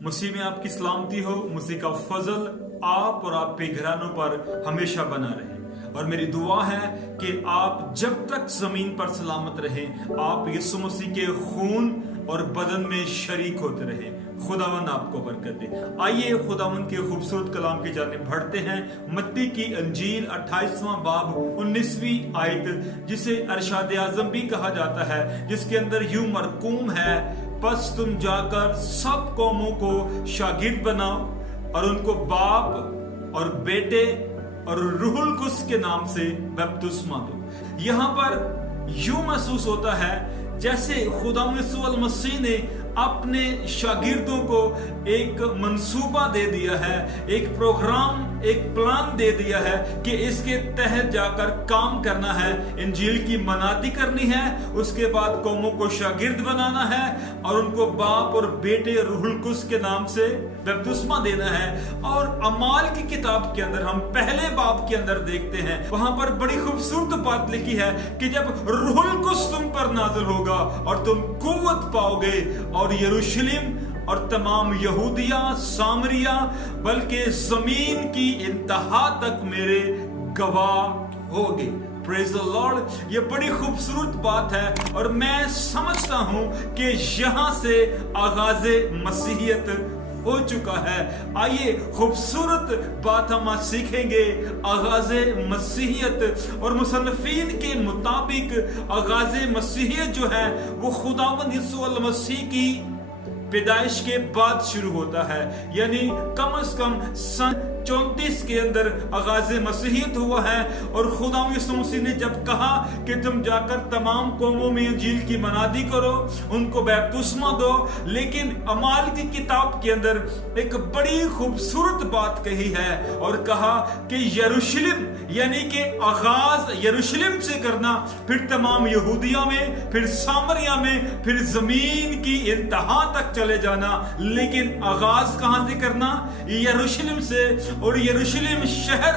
मसीह में आपकी सलामती हो। मसीह का फजल आप और आपके घरानों पर हमेशा बना रहे। और मेरी दुआ है कि आप जब तक जमीन पर सलामत रहें, आप यीशु मसीह के खून और बदन में शरीक होते रहे। खुदावन आपको बरकत दे। आइए खुदावन के खूबसूरत कलाम की जानिब बढ़ते हैं। मत्ती की अंजील 28वां बाब 19वीं आयत, जिसे अरशाद आज़म भी कहा जाता है, जिसके अंदर यूं मरकूम है, बस तुम जाकर सब कौमों को शागिर्द बनाओ और उनको बाप और बेटे और रूहुल कुद्स के नाम से बपतिस्मा दो। यहाँ पर यूं महसूस होता है जैसे खुदा यीशु मसीह ने अपने शागिर्दों को एक मंसूबा दे दिया है, एक प्रोग्राम, एक प्लान दे दिया है कि इसके तहत जाकर काम करना है, इंजील की मनादी करनी है, उसके बाद कौमों को शागिर्द बनाना है और उनको बाप और बेटे रूहुल कुद्स के नाम से बपतिस्मा देना है। और अमाल की किताब के अंदर हम पहले बाब के अंदर देखते हैं, वहां पर बड़ी खूबसूरत बात लिखी है कि जब रूहुल कुद्स तुम पर नाज़िल होगा और तुम कुव्वत पाओगे और यरूशलेम और तमाम यहूदिया, सामरिया, बल्कि जमीन की इंतहा तक मेरे गवाह होगे। Praise the Lord. ये बड़ी खूबसूरत बात है और मैं समझता हूं कि यहां से आगाज मसीहियत हो चुका है। आइए खूबसूरत बात हम आज सीखेंगे, आगाज मसीहियत। और मुसन्निफीन के मुताबिक आगाज मसीहियत जो है वो खुदावंद यीशु मसीह की पैदाइश के बाद शुरू होता है, यानी कम से कम सन 34 के अंदर आगाज मसीहियत हुआ है। और खुदा यीशु मसीह ने जब कहा कि तुम जाकर तमाम कौमों में इंजील की मनादी करो, उनको बपतिस्मा दो, लेकिन अमाल की किताब के अंदर एक बड़ी खूबसूरत बात कही है और कहा कि यरूशलेम, यानी कि आगाज यरूशलेम से करना, फिर तमाम यहूदिया में, फिर सामरिया में, फिर जमीन की इंतहा तक चले जाना, लेकिन आगाज कहां से करना? यरूशलेम से। और यरूशलेम शहर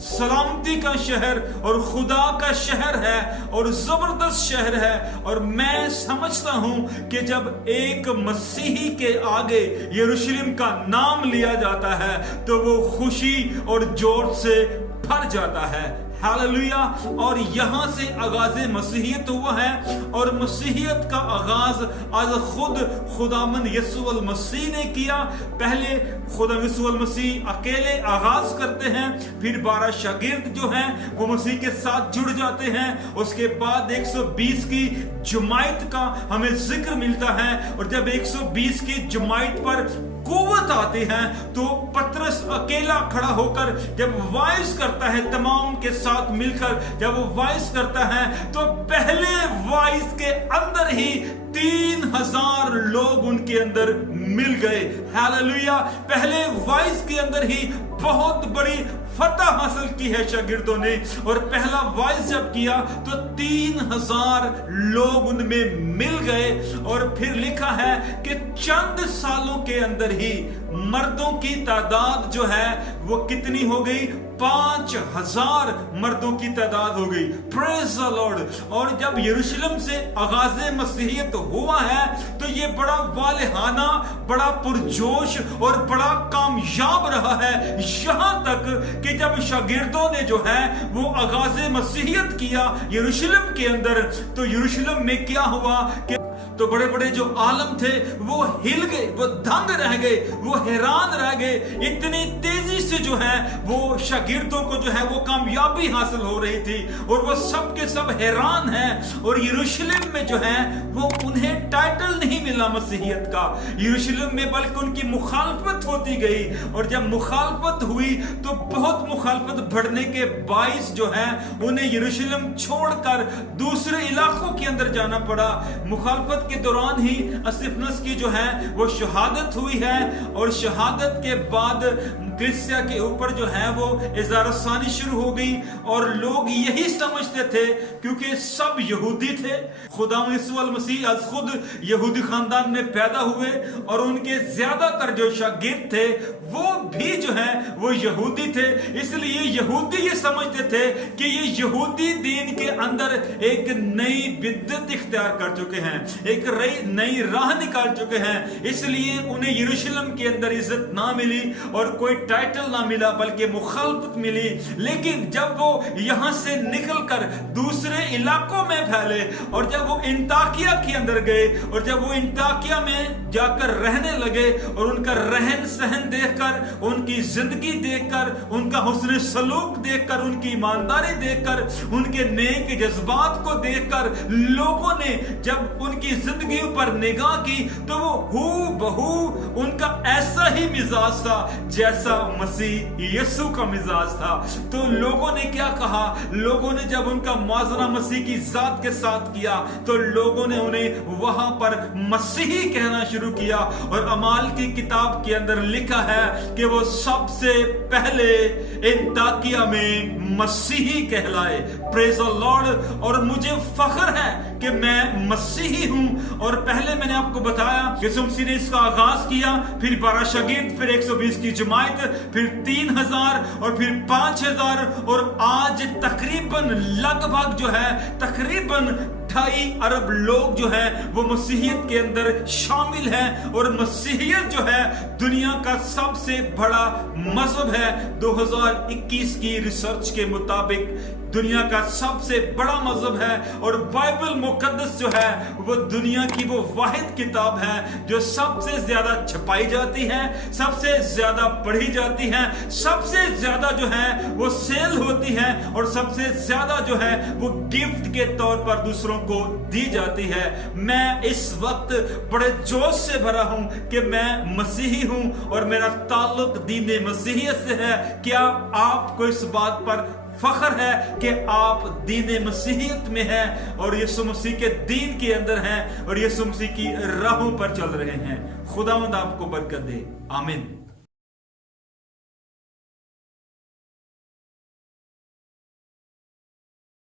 सलामती का शहर और खुदा का शहर है और जबरदस्त शहर है। और मैं समझता हूं कि जब एक मसीही के आगे यरूशलेम का नाम लिया जाता है तो वो खुशी और जोर से भर जाता है। हालेलुया। और यहां से आगाज मसीहियत हुआ है और मसीहियत का आगाज आज खुद खुदावंद यीशु मसीह ने किया। पहले खुदा यीशु मसीह अकेले आगाज करते हैं, फिर 12 शागिर्द जो हैं वो मसीह के साथ जुड़ जाते हैं। उसके बाद 120 की जमायत का हमें जिक्र मिलता है और जब 120 की जमायत पर कुव्वत आती है तो पतरस अकेला खड़ा होकर जब वाइस करता है, तमाम के साथ मिलकर जब वो वाइस करता है तो पहले वाइस के अंदर ही 3000 लोग उनके अंदर मिल गए। हालेलुया। पहले वाइस के अंदर ही बहुत बड़ी फतह हासिल की है शागिर्दों ने। और पहला वाइस जब किया तो 3000 लोग उनमें मिल गए। और फिर लिखा है कि चंद सालों के अंदर ही मर्दों की तादाद जो है वो कितनी हो गई? 5000 मर्दों की तादाद हो गई। Praise the Lord. और जब यरूशलेम से आगाज मसीहियत हुआ है तो ये बड़ा वालेहाना, बड़ा पुरजोश और बड़ा कामयाब रहा है, यहां तक कि जब शागिर्दों ने जो है वो आगाज मसीहियत किया यरूशलेम के अंदर, तो यरूशलेम में क्या हुआ कि तो बड़े बड़े जो आलम थे वो हिल गए, वो दंग रह गए, वो हैरान रह गए। इतनी तेजी से जो है वो शागिर्दों को जो है वो कामयाबी हासिल हो रही थी और वो सब के सब हैरान हैं। और यरूशलेम में जो है वो उन्हें टाइटल नहीं मिला मसीहियत का यरूशलेम में, बल्कि उनकी मुखालफत होती गई। और जब मुखालफत हुई तो बहुत मुखालफत बढ़ने के बाइस जो है उन्हें यरूशलेम छोड़कर दूसरे इलाकों के अंदर जाना पड़ा। मुखालफत के दौरान ही अस्तिफनस की जो है वो शहादत हुई है और शहादत के बाद कलीसिया कलीसिया के ऊपर जो है वो इज़ारसानी शुरू हो गई, और लोग यही समझते थे क्योंकि सब यहूदी थे। खुदा यीशु मसीह आज खुद यहूदी खानदान में पैदा हुए, और उनके ज्यादातर जो शागिर्द थे वो भी जो है वो यहूदी थे। इसलिए यहूदी ये समझते थे कि ये यहूदी दीन के अंदर एक नई बिद्दत इख्तियार कर चुके हैं, एक नई राह निकाल चुके हैं। इसलिए उन्हें यरूशलेम के अंदर इज्जत ना मिली और कोई टाइटल ना मिला, बल्कि मुखालफत मिली। लेकिन जब वो यहां से निकलकर दूसरे इलाकों में फैले, और जब वो इंताकिया के अंदर गए, और जब वो इंताकिया में जाकर रहने लगे, और उनका रहन सहन देखकर, उनकी जिंदगी देखकर, उनका हुस्न सलूक देखकर, उनकी ईमानदारी देखकर, उनके नेक जज्बात को देखकर लोगों ने जब उनकी जिंदगी पर निगाह की तो वो हू बहू उनका ऐसा ही मिजाज था जैसा मसीह यीशु का मिजाज था। तो लोगों ने क्या कहा? लोगों ने जब उनका मुआज़ना मसीह की जात के साथ किया तो लोगों ने उन्हें वहां पर मसीही कहना शुरू किया। और अमाल की किताब के अंदर लिखा है कि वो सबसे पहले इंताकिया में मसीही कहलाए। Praise the Lord. और मुझे फख्र है कि मैं मसीही हूं। और पहले मैंने आपको बताया यीशु मसीह ने इसका आगाज किया, फिर 12 शागिर्द, फिर 120 की जमात, फिर 3000 और फिर 5000, और आज तकरीबन लगभग जो है तकरीबन 2.5 अरब लोग जो है वो मसीहियत के अंदर शामिल हैं। और मसीहियत जो है दुनिया का सबसे बड़ा मजहब है। 2021 की रिसर्च के मुताबिक दुनिया का सबसे बड़ा मजहब है। और बाइबल मुकद्दस जो है वो दुनिया की वो वाहिद किताब है जो सबसे ज्यादा छपाई जाती है, सबसे ज्यादा पढ़ी जाती है, सबसे ज्यादा जो है वो सेल होती है, और सबसे ज्यादा जो है वो गिफ्ट के तौर पर दूसरों को दी जाती है। मैं इस वक्त बड़े जोश से भरा हूं कि मैं मसीही हूं और मेरा ताल्लुक दीन मसीहियत से है। क्या आपको इस बात पर फख्र है कि आप दीन मसीहियत में हैं और यीशु मसीह के दीन के अंदर हैं और यीशु मसीह की राहों पर चल रहे हैं? खुदावंद आपको बरकत दे। आमीन।